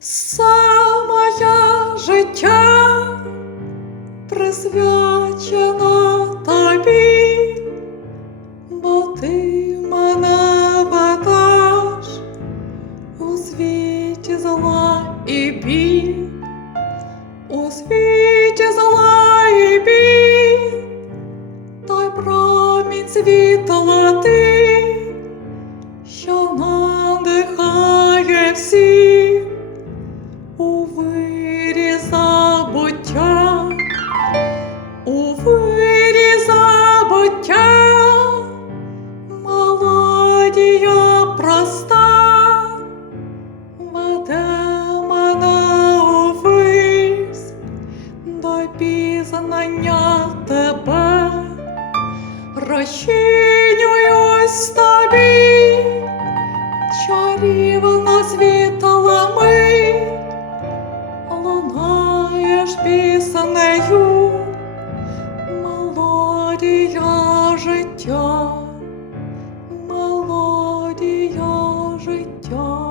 Саме життя присвячено тобі, бо ти мене ведеш у світі зла і біль, у світі зла і біль, той промінь світла ти, до пізнання тебе, розчинююсь тобі, чарівна світла мить, лунаєш піснею, мелодія життя, мелодія життя.